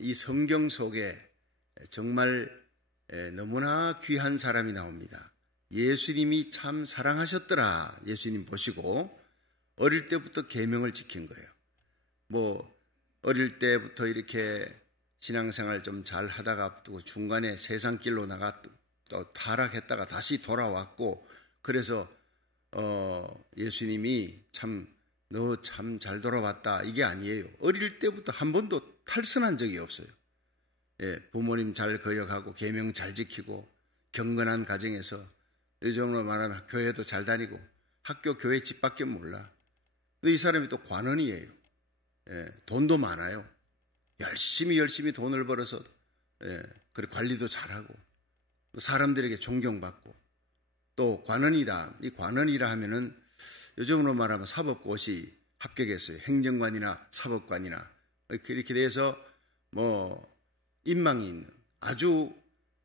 이 성경 속에 정말 너무나 귀한 사람이 나옵니다. 예수님이 참 사랑하셨더라. 예수님 보시고 어릴 때부터 계명을 지킨 거예요. 뭐 어릴 때부터 이렇게 신앙생활 좀 잘 하다가 또 중간에 세상길로 나가 또 타락했다가 다시 돌아왔고, 그래서 예수님이 참 너 참 잘 돌아왔다 이게 아니에요. 어릴 때부터 한 번도 탈선한 적이 없어요. 부모님 잘 거역하고 계명 잘 지키고 경건한 가정에서, 요즘으로 말하면 교회도 잘 다니고 학교 교회 집밖에 몰라. 근데 이 사람이 또 관원이에요. 돈도 많아요. 열심히 돈을 벌어서 그래 관리도 잘하고 사람들에게 존경받고 또 관원이다. 이 관원이라 하면은 요즘으로 말하면 사법고시 합격했어요. 행정관이나 사법관이나 이렇게 돼서 뭐 인망이 있는 아주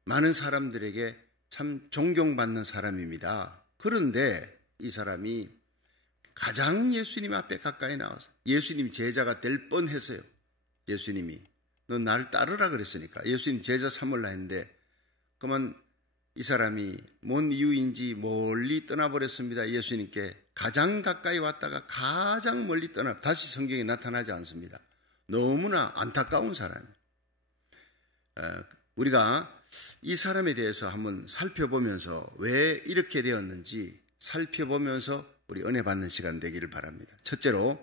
많은 사람들에게 참 존경받는 사람입니다. 그런데 이 사람이 가장 예수님 앞에 가까이 나와서 예수님 제자가 될 뻔했어요. 예수님이 너 나를 따르라 그랬으니까 예수님 제자 삼으려 했는데 그만 이 사람이 뭔 이유인지 멀리 떠나버렸습니다. 예수님께 가장 가까이 왔다가 가장 멀리 떠나 다시 성경에 나타나지 않습니다. 너무나 안타까운 사람이에요. 우리가 이 사람에 대해서 한번 살펴보면서 왜 이렇게 되었는지 살펴보면서 우리 은혜 받는 시간 되기를 바랍니다. 첫째로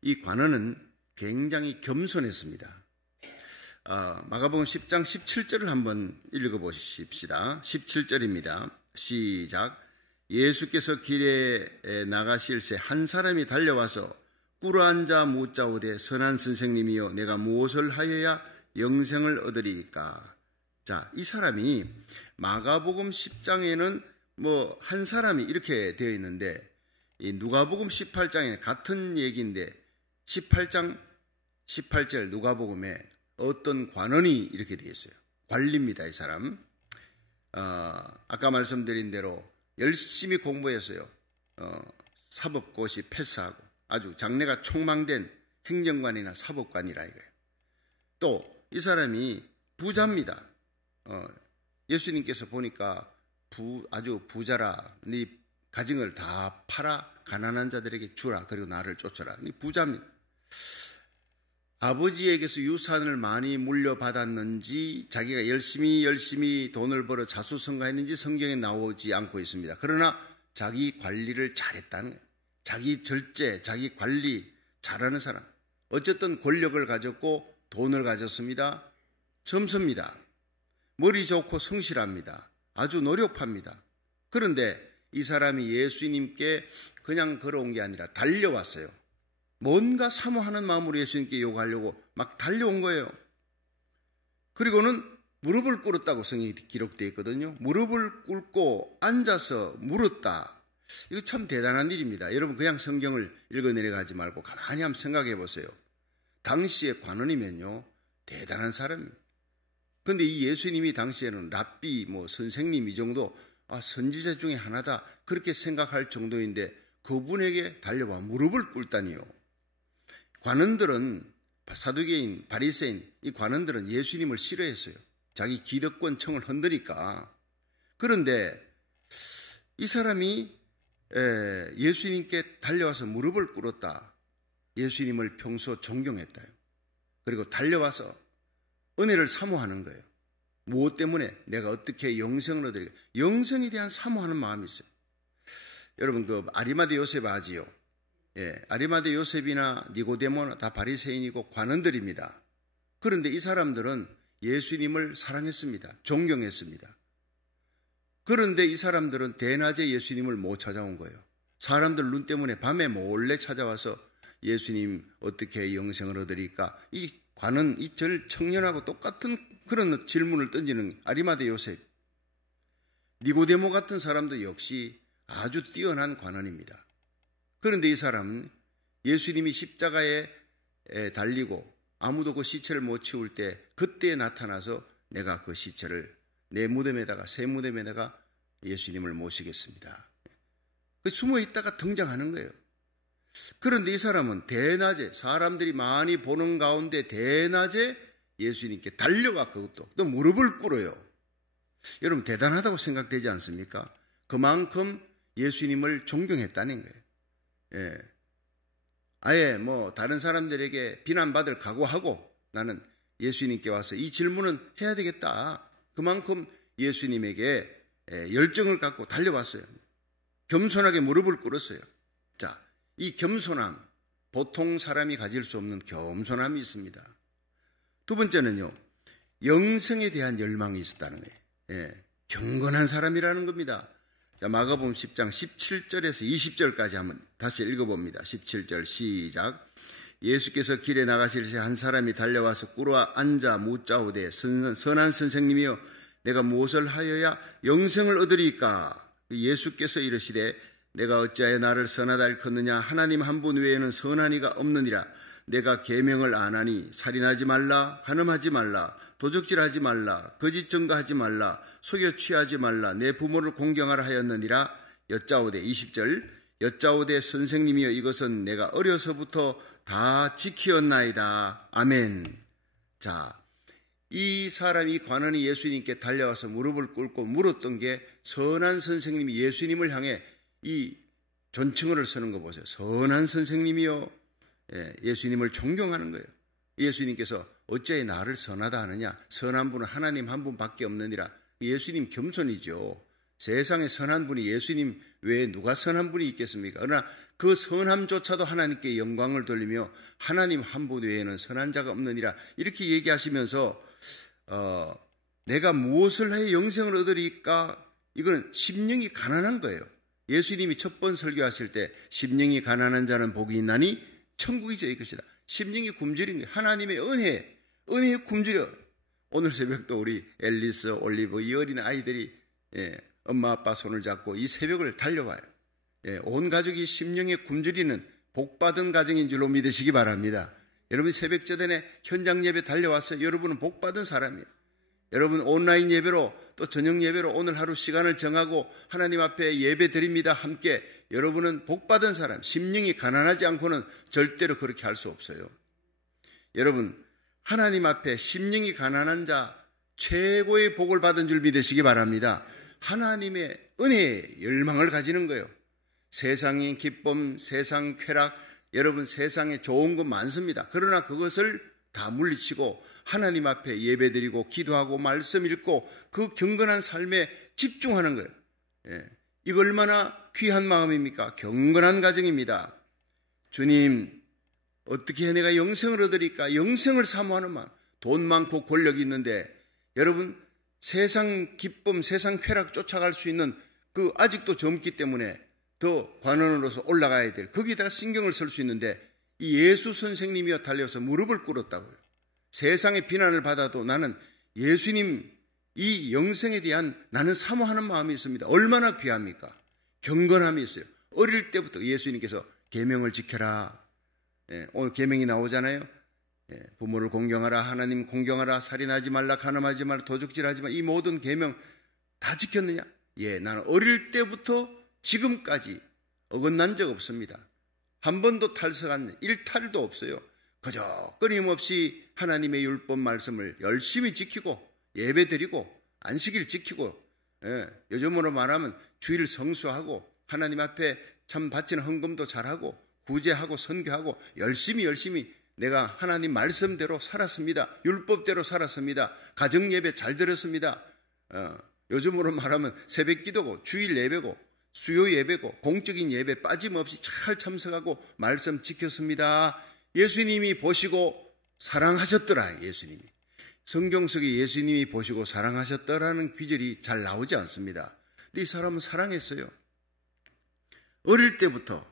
이 관원은 굉장히 겸손했습니다. 마가복음 10장 17절을 한번 읽어보십시다. 17절입니다. 시작. 예수께서 길에 나가실새 한 사람이 달려와서 꿇어앉아 묻자오되 선한 선생님이여 내가 무엇을 하여야 영생을 얻으리이까. 자, 이 사람이 마가복음 10장에는 뭐 한 사람이 이렇게 되어 있는데 이 누가복음 18장에는 같은 얘기인데 18장 18절 누가복음에 어떤 관원이 이렇게 되어 있어요. 관리입니다, 이 사람. 아까 말씀드린 대로 열심히 공부했어요. 사법고시 패스하고 아주 장래가 촉망된 행정관이나 사법관이라 이거예요. 또 이 사람이 부자입니다. 예수님께서 보니까 아주 부자라. 네 가정을 다 팔아 가난한 자들에게 주라. 그리고 나를 쫓아라. 부자입니다. 아버지에게서 유산을 많이 물려받았는지 자기가 열심히 돈을 벌어 자수성가했는지 성경에 나오지 않고 있습니다. 그러나 자기 관리를 잘했다는 거예요. 자기 절제, 자기 관리 잘하는 사람. 어쨌든 권력을 가졌고 돈을 가졌습니다. 점수입니다. 머리 좋고 성실합니다. 아주 노력합니다. 그런데 이 사람이 예수님께 그냥 걸어온 게 아니라 달려왔어요. 뭔가 사모하는 마음으로 예수님께 요구하려고 막 달려온 거예요. 그리고는 무릎을 꿇었다고 성경이 기록되어 있거든요. 무릎을 꿇고 앉아서 물었다. 이거 참 대단한 일입니다. 여러분 그냥 성경을 읽어내려가지 말고 가만히 한번 생각해 보세요. 당시의 관원이면요 대단한 사람입니다. 그런데 이 예수님이 당시에는 랍비 선생님 이 정도 선지자 중에 하나다 그렇게 생각할 정도인데 그분에게 달려와 무릎을 꿇다니요. 관원들은 사두개인, 바리새인 이 관원들은 예수님을 싫어했어요. 자기 기득권층을 흔드니까. 그런데 이 사람이 예수님께 달려와서 무릎을 꿇었다. 예수님을 평소 존경했다요. 그리고 달려와서 은혜를 사모하는 거예요. 무엇 때문에? 내가 어떻게 영생을 얻으리까? 영생에 대한 사모하는 마음이 있어요. 여러분 그 아리마대 요셉 아지요. 아리마대 요셉이나 니고데모나 다 바리새인이고 관원들입니다. 그런데 이 사람들은 예수님을 사랑했습니다. 존경했습니다. 그런데 이 사람들은 대낮에 예수님을 못 찾아온 거예요. 사람들 눈 때문에 밤에 몰래 찾아와서 예수님 어떻게 영생을 얻으리까? 이 관은 이 절 청년하고 똑같은 그런 질문을 던지는 아리마대 요셉. 니고데모 같은 사람도 역시 아주 뛰어난 관원입니다. 그런데 이 사람은 예수님이 십자가에 달리고 아무도 그 시체를 못 치울 때 그때 나타나서 내가 그 시체를 내 무덤에다가 새 무덤에다가 예수님을 모시겠습니다. 숨어 있다가 등장하는 거예요. 그런데 이 사람은 대낮에 사람들이 많이 보는 가운데 대낮에 예수님께 달려가 그것도 또 무릎을 꿇어요. 여러분 대단하다고 생각되지 않습니까? 그만큼 예수님을 존경했다는 거예요. 예. 아예 다른 사람들에게 비난받을 각오하고 나는 예수님께 와서 이 질문은 해야 되겠다. 그만큼 예수님에게 열정을 갖고 달려왔어요. 겸손하게 무릎을 꿇었어요. 자, 이 겸손함, 보통 사람이 가질 수 없는 겸손함이 있습니다. 두 번째는요, 영생에 대한 열망이 있었다는 거예요. 예, 경건한 사람이라는 겁니다. 자, 마가복음 10장 17절에서 20절까지 한번 다시 읽어봅니다. 17절 시작. 예수께서 길에 나가실 새 한 사람이 달려와서 꿇어 앉아 묻자오되 선한 선생님이여 내가 무엇을 하여야 영생을 얻으리까? 예수께서 이르시되 내가 어찌하여 나를 선하다 일컫느냐? 하나님 한 분 외에는 선한 이가 없느니라. 내가 계명을 안 하니 살인하지 말라, 간음하지 말라, 도적질하지 말라, 거짓 증거하지 말라, 속여 취하지 말라, 내 부모를 공경하라 하였느니라. 여짜오되 20절 여짜오되 선생님이여 이것은 내가 어려서부터 다 지키었나이다. 아멘. 자, 이 사람이 관원이 예수님께 달려와서 무릎을 꿇고 물었던 게 선한 선생님이 예수님을 향해 이 존칭어를 쓰는 거 보세요. 선한 선생님이요. 예수님을 존경하는 거예요. 예수님께서 어찌하여 나를 선하다 하느냐? 선한 분은 하나님 한 분밖에 없느니라. 예수님 겸손이죠. 세상에 선한 분이 예수님 외에 누가 선한 분이 있겠습니까? 그러나 그 선함조차도 하나님께 영광을 돌리며 하나님 한 분 외에는 선한 자가 없느니라 이렇게 얘기하시면서 내가 무엇을 해 영생을 얻으리까? 이건 심령이 가난한 거예요. 예수님이 첫 번 설교하실 때 심령이 가난한 자는 복이 있나니 천국이죠 이것이다. 심령이 굶주린 거예요. 하나님의 은혜에 굶주려. 오늘 새벽도 우리 앨리스, 올리브 이 어린 아이들이 엄마 아빠 손을 잡고 이 새벽을 달려와요. 온 가족이 심령에 굶주리는 복받은 가정인 줄로 믿으시기 바랍니다. 여러분 새벽 제단에 현장 예배 달려와서 여러분은 복받은 사람이에요. 여러분 온라인 예배로 또 저녁 예배로 오늘 하루 시간을 정하고 하나님 앞에 예배 드립니다. 함께 여러분은 복받은 사람, 심령이 가난하지 않고는 절대로 그렇게 할 수 없어요. 여러분 하나님 앞에 심령이 가난한 자 최고의 복을 받은 줄 믿으시기 바랍니다. 하나님의 은혜에 열망을 가지는 거예요. 세상의 기쁨, 세상 쾌락, 여러분 세상에 좋은 것 많습니다. 그러나 그것을 다 물리치고 하나님 앞에 예배드리고 기도하고 말씀 읽고 그 경건한 삶에 집중하는 거예요. 이거 얼마나 귀한 마음입니까? 경건한 가정입니다. 주님 어떻게 해 내가 영생을 얻으리까? 영생을 사모하는 마음. 돈 많고 권력이 있는데 여러분 세상 기쁨, 세상 쾌락 쫓아갈 수 있는 그 아직도 젊기 때문에 더 관원으로서 올라가야 될 거기다가 신경을 쓸 수 있는데 이 예수 선생님이여 달려서 무릎을 꿇었다고요. 세상의 비난을 받아도 나는 예수님 이 영생에 대한 나는 사모하는 마음이 있습니다. 얼마나 귀합니까? 경건함이 있어요. 어릴 때부터 예수님께서 계명을 지켜라. 오늘 계명이 나오잖아요. 부모를 공경하라, 하나님 공경하라, 살인하지 말라, 간음하지 말라, 도둑질하지 말라. 이 모든 계명 다 지켰느냐? 나는 어릴 때부터 지금까지 어긋난 적 없습니다. 한 번도 탈석한 일탈도 없어요. 그저 끊임없이 하나님의 율법 말씀을 열심히 지키고 예배드리고 안식일 지키고 요즘으로 말하면 주일 성수하고 하나님 앞에 참 바치는 헌금도 잘하고 구제하고 선교하고 열심히 내가 하나님 말씀대로 살았습니다. 율법대로 살았습니다. 가정예배 잘 들었습니다. 요즘으로 말하면 새벽기도고 주일 예배고 수요 예배고 공적인 예배 빠짐없이 잘 참석하고 말씀 지켰습니다. 예수님이 보시고 사랑하셨더라. 예수님이 성경 속에 예수님이 보시고 사랑하셨더라는 귀절이 잘 나오지 않습니다. 근데 이 사람은 사랑했어요. 어릴 때부터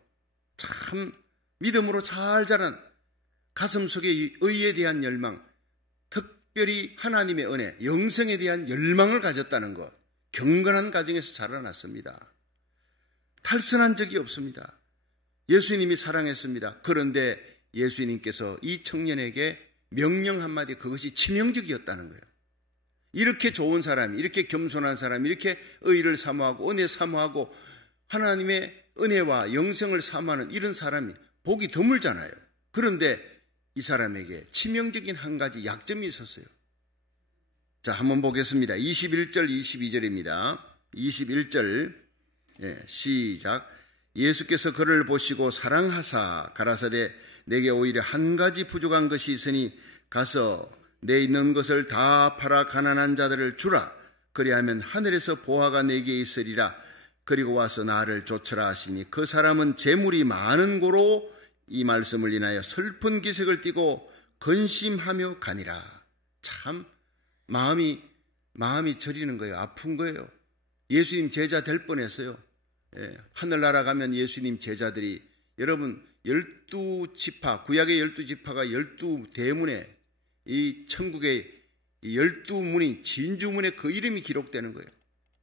참 믿음으로 잘 자란 가슴 속에 의에 대한 열망, 특별히 하나님의 은혜, 영생에 대한 열망을 가졌다는 것, 경건한 가정에서 자라났습니다. 탈선한 적이 없습니다. 예수님이 사랑했습니다. 그런데 예수님께서 이 청년에게 명령 한마디, 그것이 치명적이었다는 거예요. 이렇게 좋은 사람이, 이렇게 겸손한 사람이, 이렇게 의를 사모하고 은혜 사모하고 하나님의 은혜와 영생을 사모하는 이런 사람이 복이 드물잖아요. 그런데 이 사람에게 치명적인 한 가지 약점이 있었어요. 자, 한번 보겠습니다. 21절, 22절입니다. 21절, 시작. 예수께서 그를 보시고 사랑하사 가라사대 내게 오히려 한 가지 부족한 것이 있으니 가서 내 있는 것을 다 팔아 가난한 자들을 주라. 그리하면 하늘에서 보화가 내게 있으리라. 그리고 와서 나를 쫓으라 하시니 그 사람은 재물이 많은 고로 이 말씀을 인하여 슬픈 기색을 띠고 근심하며 가니라. 참 마음이 저리는 거예요. 아픈 거예요. 예수님 제자 될 뻔했어요. 하늘나라 가면 예수님 제자들이, 여러분 12지파, 구약의 12지파가 12대문에, 이 천국의 12문인 진주문에 그 이름이 기록되는 거예요.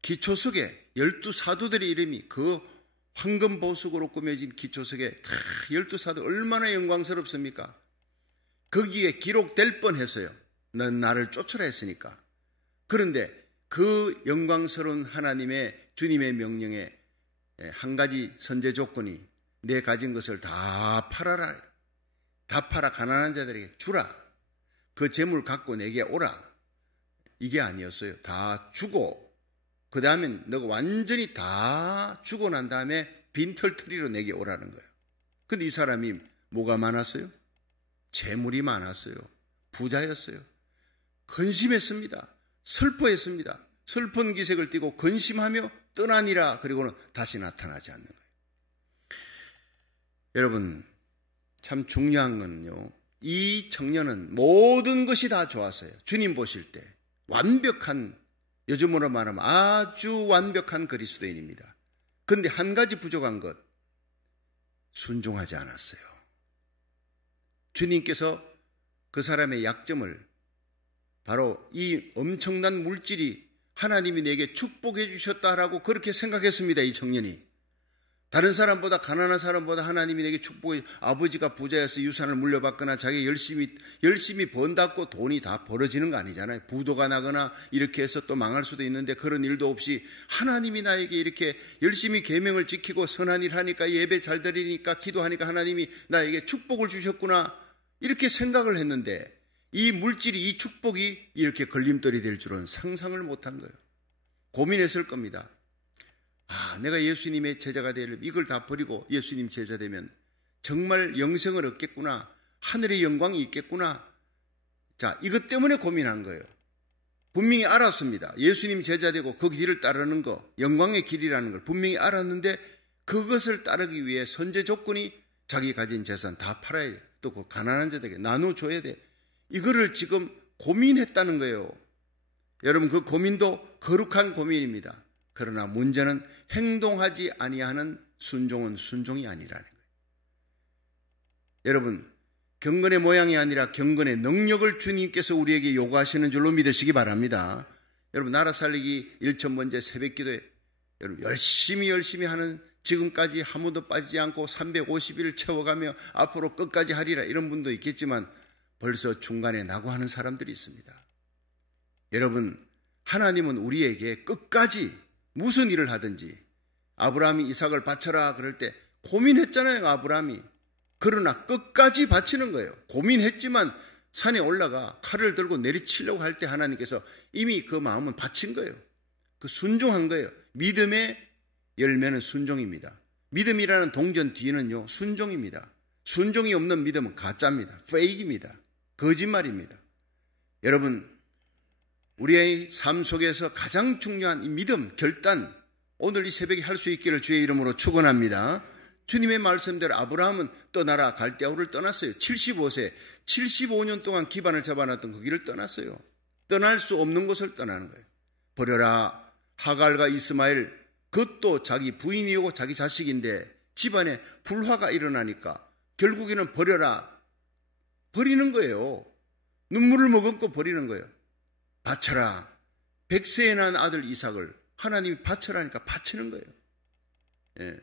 기초석에 12사도들의 이름이, 그 황금 보석으로 꾸며진 기초석에 12사도, 얼마나 영광스럽습니까? 거기에 기록될 뻔했어요. 넌 나를 쫓으라 했으니까. 그런데 그 영광스러운 하나님의, 주님의 명령에 한 가지 선제 조건이, 내 가진 것을 다 팔아라. 다 팔아 가난한 자들에게 주라. 그 재물 갖고 내게 오라. 이게 아니었어요. 다 주고, 그 다음에 너가 완전히 다 주고 난 다음에 빈털터리로 내게 오라는 거예요. 근데 이 사람이 뭐가 많았어요? 재물이 많았어요. 부자였어요. 근심했습니다. 슬퍼했습니다. 슬픈 기색을 띠고 근심하며 떠나니라. 그리고는 다시 나타나지 않는 거예요. 여러분, 참 중요한 건요, 이 청년은 모든 것이 다 좋았어요. 주님 보실 때 완벽한, 요즘으로 말하면 아주 완벽한 그리스도인입니다. 그런데 한 가지 부족한 것, 순종하지 않았어요. 주님께서 그 사람의 약점을, 바로 이 엄청난 물질이 하나님이 내게 축복해 주셨다라고 그렇게 생각했습니다. 이 청년이. 다른 사람보다, 가난한 사람보다 하나님이 내게 축복해, 아버지가 부자여서 유산을 물려받거나 자기 열심히 번다고 돈이 다 벌어지는 거 아니잖아요. 부도가 나거나 이렇게 해서 또 망할 수도 있는데, 그런 일도 없이 하나님이 나에게 이렇게 열심히 계명을 지키고 선한 일 하니까, 예배 잘 드리니까, 기도하니까 하나님이 나에게 축복을 주셨구나, 이렇게 생각을 했는데, 이 물질이, 이 축복이 이렇게 걸림돌이 될 줄은 상상을 못한 거예요. 고민했을 겁니다. 내가 예수님의 제자가 되려면 이걸 다 버리고 예수님 제자 되면 정말 영생을 얻겠구나, 하늘의 영광이 있겠구나. 자, 이것 때문에 고민한 거예요. 분명히 알았습니다. 예수님 제자 되고 그 길을 따르는 거, 영광의 길이라는 걸 분명히 알았는데, 그것을 따르기 위해 선제 조건이 자기 가진 재산 다 팔아야 돼. 또 그 가난한 자들에게 나눠줘야 돼. 이거를 지금 고민했다는 거예요. 여러분, 그 고민도 거룩한 고민입니다. 그러나 문제는 행동하지 아니하는 순종은 순종이 아니라는 거예요. 여러분, 경건의 모양이 아니라 경건의 능력을 주님께서 우리에게 요구하시는 줄로 믿으시기 바랍니다. 여러분, 나라 살리기 1,000번째 새벽기도에 여러분 열심히 하는, 지금까지 한 번도 빠지지 않고 350일을 채워가며 앞으로 끝까지 하리라, 이런 분도 있겠지만 벌써 중간에 낙오하는 사람들이 있습니다. 여러분, 하나님은 우리에게 끝까지 무슨 일을 하든지, 아브라함이 이삭을 바쳐라 그럴 때 고민했잖아요, 아브라함이. 그러나 끝까지 바치는 거예요. 고민했지만 산에 올라가 칼을 들고 내리치려고 할 때 하나님께서 이미 그 마음은 바친 거예요. 그 순종한 거예요. 믿음의 열매는 순종입니다. 믿음이라는 동전 뒤는요, 순종입니다. 순종이 없는 믿음은 가짜입니다. 페이크입니다. 거짓말입니다. 여러분, 우리의 삶 속에서 가장 중요한 이 믿음, 결단, 오늘 이 새벽에 할 수 있기를 주의 이름으로 축원합니다. 주님의 말씀대로 아브라함은 떠나라 갈대아우를 떠났어요. 75세, 75년 동안 기반을 잡아놨던 그 길을 떠났어요. 떠날 수 없는 곳을 떠나는 거예요. 버려라. 하갈과 이스마엘, 그것도 자기 부인이고 자기 자식인데 집안에 불화가 일어나니까 결국에는 버려라. 버리는 거예요. 눈물을 머금고 버리는 거예요. 바쳐라. 100세에 난 아들 이삭을 하나님이 바쳐라니까 바치는 거예요. 예.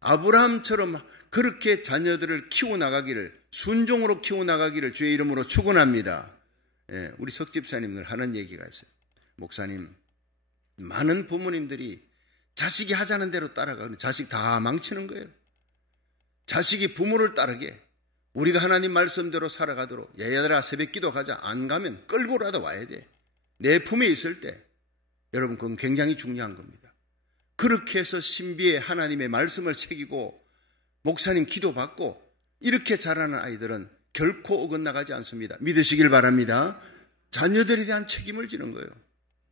아브라함처럼 그렇게 자녀들을 키워나가기를, 순종으로 키워나가기를 주의 이름으로 축원합니다. 예. 우리 석 집사님들 하는 얘기가 있어요. 목사님, 많은 부모님들이 자식이 하자는 대로 따라가는, 자식 다 망치는 거예요. 자식이 부모를 따르게, 우리가 하나님 말씀대로 살아가도록 얘들아 새벽기도 가자. 안 가면 끌고라도 와야 돼. 내 품에 있을 때 여러분 그건 굉장히 중요한 겁니다. 그렇게 해서 신비의 하나님의 말씀을 새기고 목사님 기도받고 이렇게 자라는 아이들은 결코 어긋나가지 않습니다. 믿으시길 바랍니다. 자녀들에 대한 책임을 지는 거예요.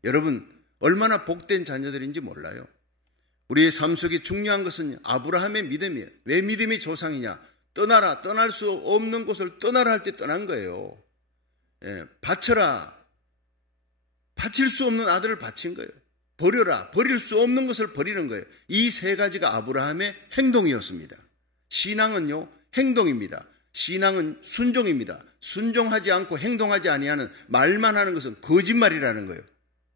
여러분 얼마나 복된 자녀들인지 몰라요. 우리의 삶 속에 중요한 것은 아브라함의 믿음이에요. 왜 믿음이 조상이냐? 떠나라, 떠날 수 없는 곳을 떠나라 할 때 떠난 거예요. 바쳐라, 바칠 수 없는 아들을 바친 거예요. 버려라, 버릴 수 없는 것을 버리는 거예요. 이 세 가지가 아브라함의 행동이었습니다. 신앙은요, 행동입니다. 신앙은 순종입니다. 순종하지 않고 행동하지 아니하는 말만 하는 것은 거짓말이라는 거예요.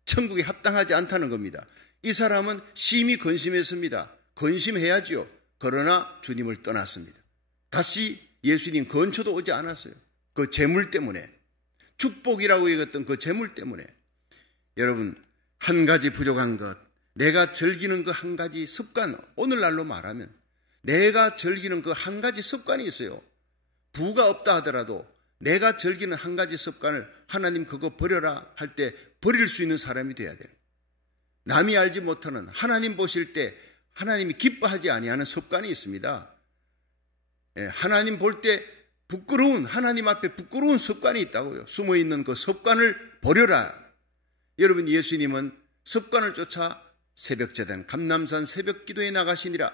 천국에 합당하지 않다는 겁니다. 이 사람은 심히 근심했습니다. 근심해야지요. 그러나 주님을 떠났습니다. 다시 예수님 근처도 오지 않았어요. 그 재물 때문에, 축복이라고 여겼던 그 재물 때문에. 여러분, 한 가지 부족한 것, 내가 즐기는 그 한 가지 습관, 오늘날로 말하면 내가 즐기는 그 한 가지 습관이 있어요. 부가 없다 하더라도 내가 즐기는 한 가지 습관을 하나님 그거 버려라 할 때 버릴 수 있는 사람이 돼야 돼요. 남이 알지 못하는, 하나님 보실 때 하나님이 기뻐하지 아니하는 습관이 있습니다. 하나님 볼 때 부끄러운, 하나님 앞에 부끄러운 습관이 있다고요. 숨어있는 그 습관을 버려라. 여러분, 예수님은 습관을 쫓아 새벽제단 감람산 새벽기도에 나가시니라.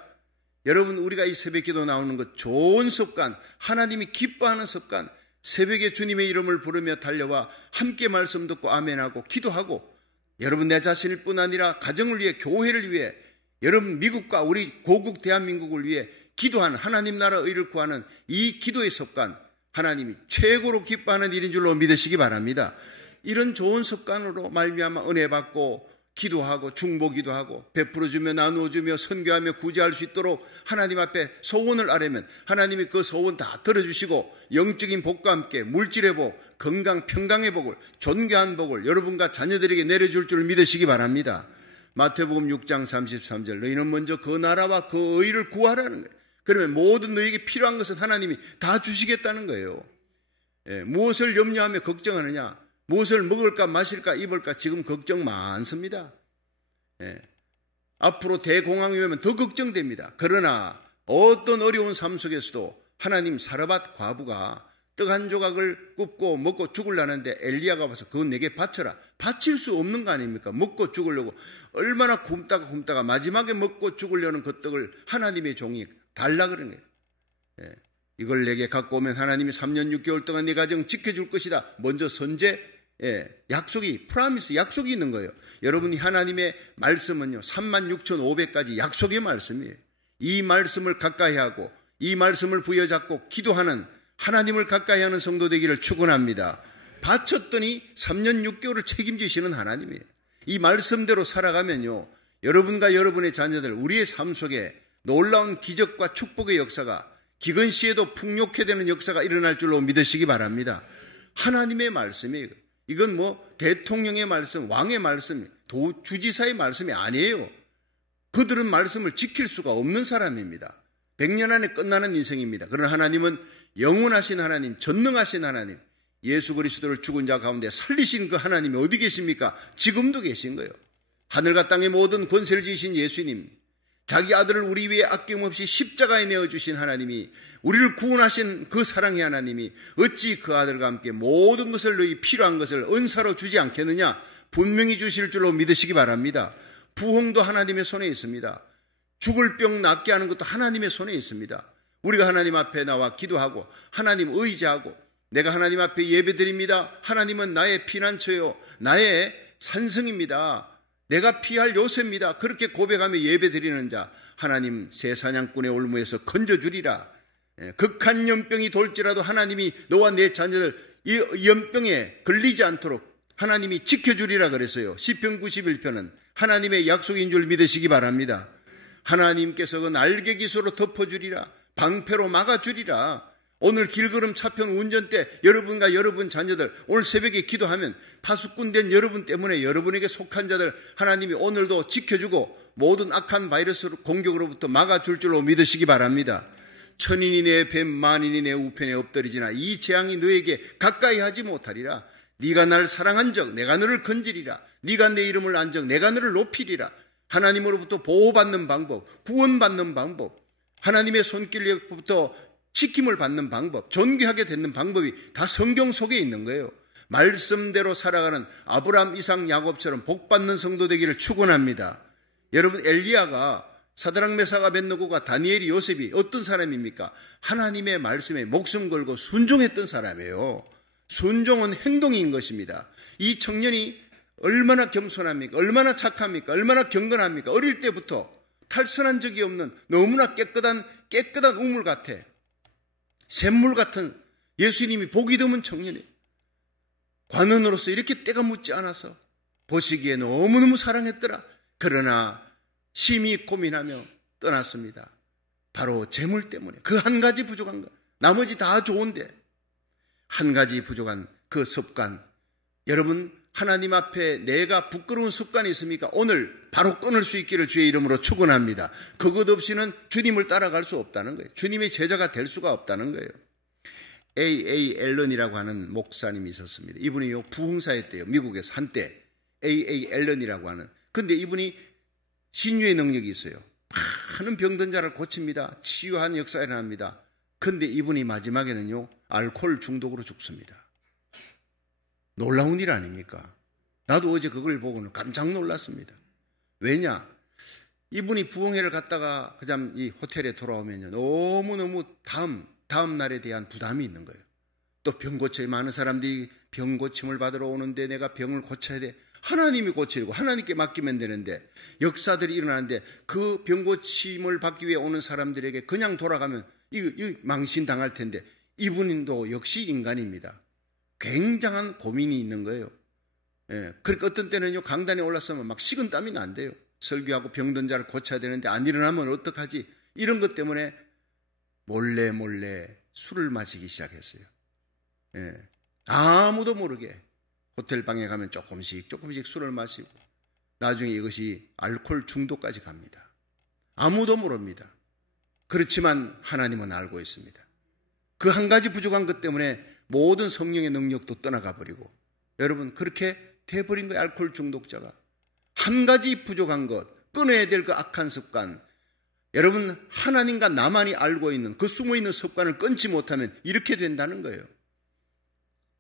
여러분, 우리가 이 새벽기도 나오는 것 좋은 습관, 하나님이 기뻐하는 습관, 새벽에 주님의 이름을 부르며 달려와 함께 말씀 듣고 아멘하고 기도하고, 여러분 내 자신일 뿐 아니라 가정을 위해, 교회를 위해, 여러분 미국과 우리 고국 대한민국을 위해 기도하는, 하나님 나라 의를 구하는 이 기도의 습관, 하나님이 최고로 기뻐하는 일인 줄로 믿으시기 바랍니다. 이런 좋은 습관으로 말미암아 은혜 받고 기도하고 중보기도 하고 베풀어주며 나누어주며 선교하며 구제할 수 있도록 하나님 앞에 소원을 아뢰면 하나님이 그 소원 다 들어주시고 영적인 복과 함께 물질의 복, 건강, 평강의 복을, 존귀한 복을 여러분과 자녀들에게 내려줄 줄 믿으시기 바랍니다. 마태복음 6장 33절, 너희는 먼저 그 나라와 그 의를 구하라는 거예요. 그러면 모든 너희에게 필요한 것은 하나님이 다 주시겠다는 거예요. 무엇을 염려하며 걱정하느냐? 무엇을 먹을까 마실까 입을까 지금 걱정 많습니다. 앞으로 대공황이 오면 더 걱정됩니다. 그러나 어떤 어려운 삶 속에서도 하나님 사르밧 과부가 떡 한 조각을 굽고 먹고 죽으려는데 엘리야가 와서 그건 내게 바쳐라. 바칠 수 없는 거 아닙니까? 먹고 죽으려고 얼마나 굶다가 마지막에 먹고 죽으려는 그 떡을 하나님의 종이 달라 그러는 거예요. 이걸 내게 갖고 오면 하나님이 3년 6개월 동안 네 가정 지켜줄 것이다. 먼저 선제, 약속이, 프라미스, 약속이 있는 거예요. 여러분이 하나님의 말씀은요, 36,500가지 약속의 말씀이에요. 이 말씀을 가까이 하고 이 말씀을 부여잡고 기도하는 하나님을 가까이 하는 성도 되기를 축원합니다. 바쳤더니 3년 6개월을 책임지시는 하나님이에요. 이 말씀대로 살아가면요, 여러분과 여러분의 자녀들, 우리의 삶 속에 놀라운 기적과 축복의 역사가, 기근 시에도 풍요케 되는 역사가 일어날 줄로 믿으시기 바랍니다. 하나님의 말씀이에요. 이건 대통령의 말씀, 왕의 말씀, 주지사의 말씀이 아니에요. 그들은 말씀을 지킬 수가 없는 사람입니다. 100년 안에 끝나는 인생입니다. 그러나 하나님은 영원하신 하나님, 전능하신 하나님, 예수 그리스도를 죽은 자 가운데 살리신 그 하나님이 어디 계십니까? 지금도 계신 거예요. 하늘과 땅의 모든 권세를 지으신 예수님, 자기 아들을 우리 위해 아낌없이 십자가에 내어주신 하나님이, 우리를 구원하신 그 사랑의 하나님이 어찌 그 아들과 함께 모든 것을 너희 필요한 것을 은사로 주지 않겠느냐? 분명히 주실 줄로 믿으시기 바랍니다. 부흥도 하나님의 손에 있습니다. 죽을 병 낫게 하는 것도 하나님의 손에 있습니다. 우리가 하나님 앞에 나와 기도하고 하나님 의지하고, 내가 하나님 앞에 예배드립니다. 하나님은 나의 피난처요, 나의 산성입니다. 내가 피할 요새입니다. 그렇게 고백하며 예배드리는 자, 하나님 새 사냥꾼의 올무에서 건져주리라. 극한 연병이 돌지라도 하나님이 너와 내 자녀들 이 연병에 걸리지 않도록 하나님이 지켜주리라 그랬어요. 시편 91편은 하나님의 약속인 줄 믿으시기 바랍니다. 하나님께서 그 날개 기수로 덮어주리라. 방패로 막아주리라. 오늘 길걸음 차편 운전대 여러분과 여러분 자녀들 오늘 새벽에 기도하면 파수꾼된 여러분 때문에 여러분에게 속한 자들 하나님이 오늘도 지켜주고 모든 악한 바이러스 공격으로부터 막아줄 줄로 믿으시기 바랍니다. 천인이 내 뱀 만인이 내 우편에 엎드리지나 이 재앙이 너에게 가까이 하지 못하리라. 네가 날 사랑한 적 내가 너를 건지리라. 네가 내 이름을 안 적 내가 너를 높이리라. 하나님으로부터 보호받는 방법, 구원받는 방법, 하나님의 손길로부터 지킴을 받는 방법, 존귀하게 되는 방법이 다 성경 속에 있는 거예요. 말씀대로 살아가는 아브라함, 이삭, 야곱처럼 복받는 성도 되기를 축원합니다. 여러분, 엘리야가, 사드락, 메삭, 아벳느고가, 다니엘이, 요셉이 어떤 사람입니까? 하나님의 말씀에 목숨 걸고 순종했던 사람이에요. 순종은 행동인 것입니다. 이 청년이 얼마나 겸손합니까? 얼마나 착합니까? 얼마나 경건합니까? 어릴 때부터 탈선한 적이 없는 너무나 깨끗한 우물 같아. 샘물 같은 예수님이 복이 드문 청년이 관원으로서 이렇게 때가 묻지 않아서 보시기에 너무너무 사랑했더라. 그러나 심히 고민하며 떠났습니다. 바로 재물 때문에. 그 한 가지 부족한 것. 나머지 다 좋은데 한 가지 부족한 그 습관. 여러분, 하나님 앞에 내가 부끄러운 습관이 있습니까? 오늘 바로 끊을 수 있기를 주의 이름으로 축원합니다. 그것 없이는 주님을 따라갈 수 없다는 거예요. 주님의 제자가 될 수가 없다는 거예요. A.A. 앨런이라고 하는 목사님이 있었습니다. 이분이 부흥사였대요. 미국에서 한때 A.A. 앨런이라고 하는. 근데 이분이 신유의 능력이 있어요. 많은 병든 자를 고칩니다. 치유한 역사가 일어납니다. 근데 이분이 마지막에는요, 알코올 중독으로 죽습니다. 놀라운 일 아닙니까? 나도 어제 그걸 보고는 깜짝 놀랐습니다. 왜냐? 이분이 부흥회를 갔다가 그냥 이 호텔에 돌아오면요, 너무너무 다음 날에 대한 부담이 있는 거예요. 또 병 고쳐야 많은 사람들이 병 고침을 받으러 오는데 내가 병을 고쳐야 돼. 하나님이 고치고 하나님께 맡기면 되는데 역사들이 일어나는데 그 병 고침을 받기 위해 오는 사람들에게 그냥 돌아가면 이 망신당할 텐데 이분도 역시 인간입니다. 굉장한 고민이 있는 거예요. 예, 그러니까 어떤 때는요, 강단에 올랐으면 막 식은땀이 난대요. 설교하고 병든 자를 고쳐야 되는데 안 일어나면 어떡하지? 이런 것 때문에 몰래 술을 마시기 시작했어요. 예, 아무도 모르게 호텔 방에 가면 조금씩 술을 마시고 나중에 이것이 알코올 중독까지 갑니다. 아무도 모릅니다. 그렇지만 하나님은 알고 있습니다. 그 한 가지 부족한 것 때문에 모든 성령의 능력도 떠나가 버리고, 여러분, 그렇게 돼버린 거예요. 알코올 중독자가 한 가지 부족한 것, 끊어야 될 그 악한 습관, 여러분, 하나님과 나만이 알고 있는 그 숨어있는 습관을 끊지 못하면 이렇게 된다는 거예요.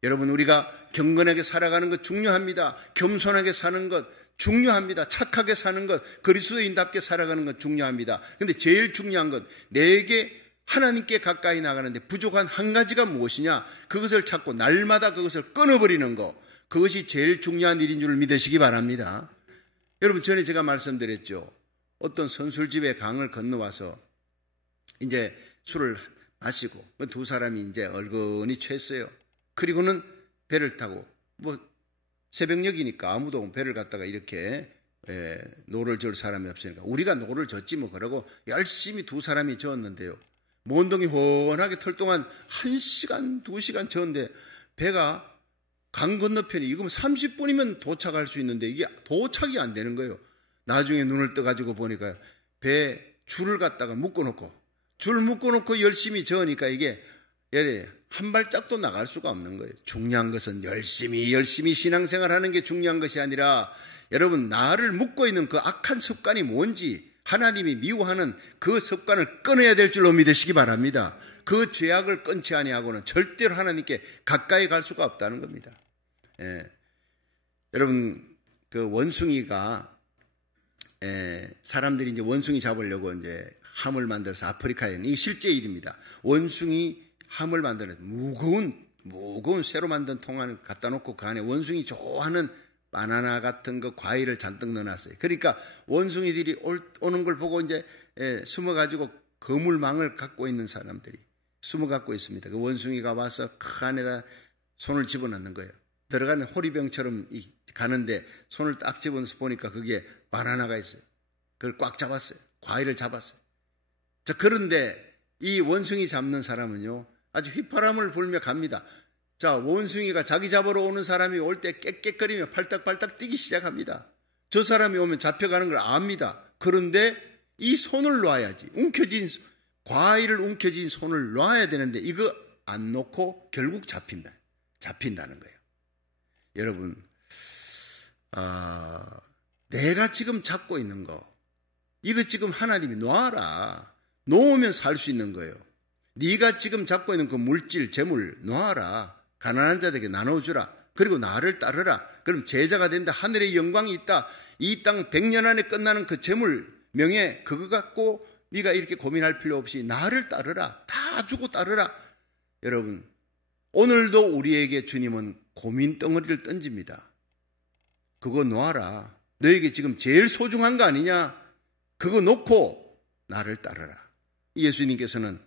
여러분, 우리가 경건하게 살아가는 것 중요합니다. 겸손하게 사는 것 중요합니다. 착하게 사는 것, 그리스도인답게 살아가는 것 중요합니다. 그런데 제일 중요한 것, 내게 하나님께 가까이 나가는데 부족한 한 가지가 무엇이냐? 그것을 찾고 날마다 그것을 끊어버리는 것, 그것이 제일 중요한 일인 줄 믿으시기 바랍니다. 여러분, 전에 제가 말씀드렸죠. 어떤 선술집에 강을 건너와서 이제 술을 마시고 두 사람이 이제 얼큰이 취했어요. 그리고는 배를 타고 새벽녘이니까 아무도 배를 갖다가 이렇게 노를 절 사람이 없으니까 우리가 노를 젓지 뭐 그러고 열심히 두 사람이 저었는데요. 몬덩이 훤하게 털 동안 1시간, 2시간 저었는데 배가 강 건너편이 이거 30분이면 도착할 수 있는데 이게 도착이 안 되는 거예요. 나중에 눈을 떠가지고 보니까 배 줄을 갖다가 줄 묶어놓고 열심히 저으니까 이게 한 발짝도 나갈 수가 없는 거예요. 중요한 것은 열심히 신앙생활하는 게 중요한 것이 아니라 여러분, 나를 묶고 있는 그 악한 습관이 뭔지 하나님이 미워하는 그 습관을 끊어야 될 줄로 믿으시기 바랍니다. 그 죄악을 끊지 아니하고는 절대로 하나님께 가까이 갈 수가 없다는 겁니다. 여러분, 그 원숭이가 사람들이 이제 원숭이 잡으려고 이제 함을 만들어서 아프리카에 이 실제 일입니다. 원숭이 함을 만드는 무거운 쇠로 만든 통 안을 갖다 놓고 그 안에 원숭이 좋아하는 바나나 같은 거 과일을 잔뜩 넣어놨어요. 그러니까 원숭이들이 오는 걸 보고 이제 숨어가지고 거물망을 갖고 있는 사람들이 숨어 갖고 있습니다. 그 원숭이가 와서 그 안에다 손을 집어넣는 거예요. 들어가는 호리병처럼 가는데 손을 딱 집어넣어서 보니까 거기에 바나나가 있어요. 그걸 꽉 잡았어요. 과일을 잡았어요. 자, 그런데 이 원숭이 잡는 사람은요, 아주 휘파람을 불며 갑니다. 자, 원숭이가 자기 잡으러 오는 사람이 올 때 깨깨거리며 팔딱팔딱 뛰기 시작합니다. 저 사람이 오면 잡혀가는 걸 압니다. 그런데 이 손을 놔야지. 움켜진 과일을 움켜쥔 손을 놔야 되는데 이거 안 놓고 결국 잡힌다는 거예요. 여러분, 내가 지금 잡고 있는 거, 이거 지금 하나님이 놔라. 놓으면 살 수 있는 거예요. 네가 지금 잡고 있는 그 물질, 재물 놔라. 가난한 자들에게 나눠주라. 그리고 나를 따르라. 그럼 제자가 된다. 하늘의 영광이 있다. 이 땅 100년 안에 끝나는 그 재물, 명예, 그거 갖고 네가 이렇게 고민할 필요 없이 나를 따르라. 다 주고 따르라. 여러분, 오늘도 우리에게 주님은 고민 덩어리를 던집니다. 그거 놓아라. 너에게 지금 제일 소중한 거 아니냐? 그거 놓고 나를 따르라. 예수님께서는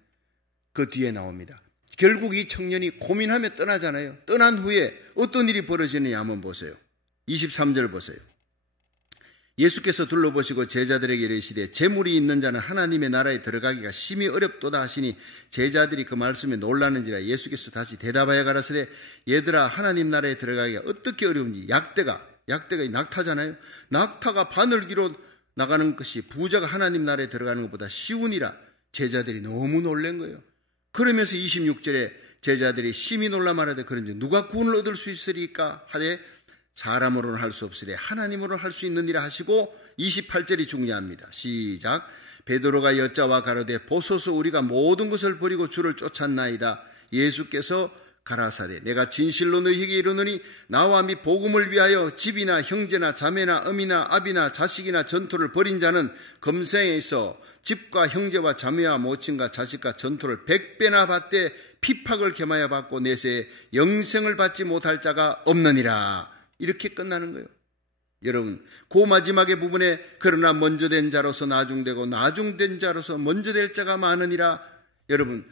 그 뒤에 나옵니다. 결국 이 청년이 고민하며 떠나잖아요. 떠난 후에 어떤 일이 벌어지느냐 한번 보세요. 23절 보세요. 예수께서 둘러보시고 제자들에게 이르시되 재물이 있는 자는 하나님의 나라에 들어가기가 심히 어렵도다 하시니 제자들이 그 말씀에 놀라는지라. 예수께서 다시 대답하여 가라사대 얘들아, 하나님 나라에 들어가기가 어떻게 어려운지. 약대가 낙타잖아요. 낙타가 바늘기로 나가는 것이 부자가 하나님 나라에 들어가는 것보다 쉬우니라. 제자들이 너무 놀란 거예요. 그러면서 26절에 제자들이 심히 놀라 말하되 그런지 누가 구원을 얻을 수 있으리까 하되 사람으로는 할 수 없으되 하나님으로는 할 수 있느니라 하시고 28절이 중요합니다. 시작. 베드로가 여짜와 가로되 보소서 우리가 모든 것을 버리고 주를 쫓았나이다. 예수께서 가라사대 내가 진실로 너희에게 이르노니 나와 및 복음을 위하여 집이나 형제나 자매나 어미나 아비나 자식이나 전토를 벌인 자는 금생에 있어 집과 형제와 자매와 모친과 자식과 전토를 100배나 받되 핍박을 겸하여 받고 내세에 영생을 받지 못할 자가 없느니라. 이렇게 끝나는 거예요. 여러분, 그 마지막의 부분에 그러나 먼저 된 자로서 나중되고 나중된 자로서 먼저 될 자가 많으니라. 여러분,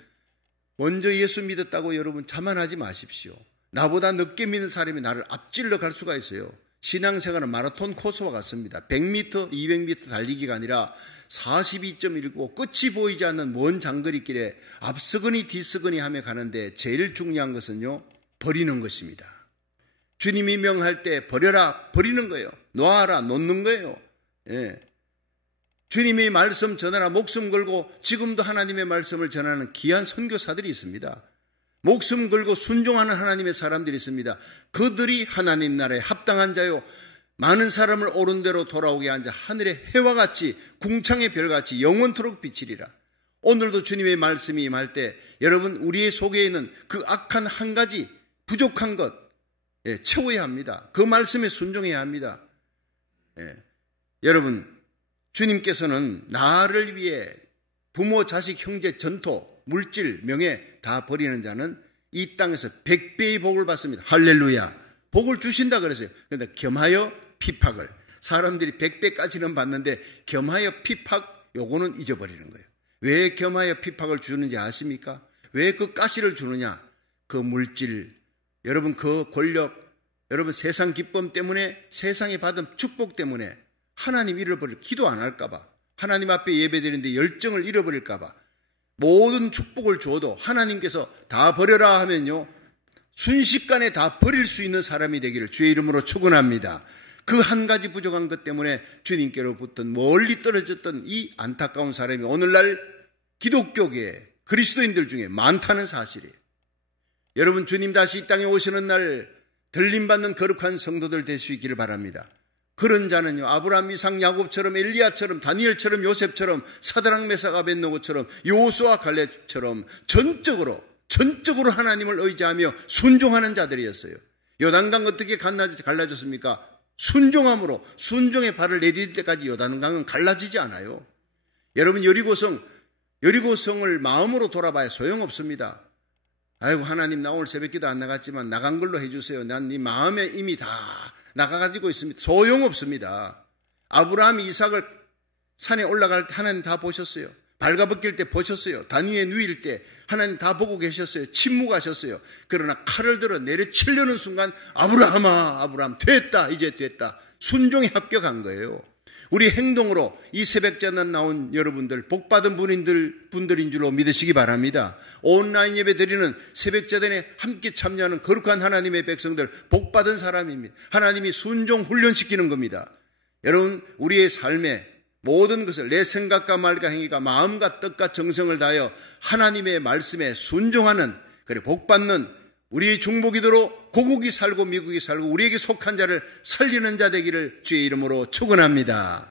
먼저 예수 믿었다고 여러분 자만하지 마십시오. 나보다 늦게 믿는 사람이 나를 앞질러 갈 수가 있어요. 신앙생활은 마라톤 코스와 같습니다. 100m, 200m 달리기가 아니라 42.19 끝이 보이지 않는 먼 장거리길에 앞서거니 뒤서거니 하며 가는데 제일 중요한 것은요, 버리는 것입니다. 주님이 명할 때 버려라, 버리는 거예요. 놓아라, 놓는 거예요. 예. 주님의 말씀 전하라, 목숨 걸고 지금도 하나님의 말씀을 전하는 귀한 선교사들이 있습니다. 목숨 걸고 순종하는 하나님의 사람들이 있습니다. 그들이 하나님 나라에 합당한 자요, 많은 사람을 옳은 대로 돌아오게 한 자, 하늘의 해와 같이 궁창의 별같이 영원토록 비치리라. 오늘도 주님의 말씀이 임할 때 여러분, 우리의 속에 있는 그 악한 한 가지 부족한 것 채워야 합니다. 그 말씀에 순종해야 합니다. 여러분, 주님께서는 나를 위해 부모, 자식, 형제, 전토, 물질, 명예 다 버리는 자는 이 땅에서 100배의 복을 받습니다. 할렐루야. 복을 주신다 그랬어요. 그런데 겸하여 핍박을, 사람들이 100배까지는 받는데 겸하여 핍박, 요거는 잊어버리는 거예요. 왜 겸하여 핍박을 주는지 아십니까? 왜 그 가시를 주느냐? 그 물질, 여러분 그 권력, 여러분 세상 기쁨 때문에, 세상에 받은 축복 때문에 하나님 잃어버릴, 기도 안 할까봐, 하나님 앞에 예배드리는데 열정을 잃어버릴까봐, 모든 축복을 주어도 하나님께서 다 버려라 하면요, 순식간에 다 버릴 수 있는 사람이 되기를 주의 이름으로 축원합니다. 그 한 가지 부족한 것 때문에 주님께로부터 멀리 떨어졌던 이 안타까운 사람이 오늘날 기독교계 그리스도인들 중에 많다는 사실이에요. 여러분, 주님 다시 이 땅에 오시는 날 들림받는 거룩한 성도들 될 수 있기를 바랍니다. 그런 자는요, 아브라함, 이삭, 야곱처럼, 엘리야처럼, 다니엘처럼, 요셉처럼, 사드락, 메삭, 아벳노고처럼, 여호수아, 갈렙처럼 전적으로 하나님을 의지하며 순종하는 자들이었어요. 요단강 어떻게 갈라졌습니까? 순종함으로, 순종의 발을 내디딜 때까지 요단강은 갈라지지 않아요. 여러분, 여리고성을 마음으로 돌아봐야 소용없습니다. 아이고, 하나님, 나 오늘 새벽기도 안 나갔지만 나간 걸로 해주세요. 난 네 마음에 이미 다 나가가지고 있습니다. 소용없습니다. 아브라함, 이삭을 산에 올라갈 때 하나님 다 보셨어요. 발가벗길 때 보셨어요. 단위에 누일 때 하나님 다 보고 계셨어요. 침묵하셨어요. 그러나 칼을 들어 내려치려는 순간 아브라함 됐다, 이제 됐다. 순종에 합격한 거예요. 우리 행동으로 이 새벽전에 나온 여러분들 복받은 분들인 줄로 믿으시기 바랍니다. 온라인 예배 드리는 새벽전에 함께 참여하는 거룩한 하나님의 백성들 복받은 사람입니다. 하나님이 순종 훈련시키는 겁니다. 여러분, 우리의 삶에 모든 것을 내 생각과 말과 행위가 마음과 뜻과 정성을 다하여 하나님의 말씀에 순종하는, 그리고 복받는 우리 중보기도로 고국이 살고 미국이 살고 우리에게 속한 자를 살리는 자 되기를 주의 이름으로 축원합니다.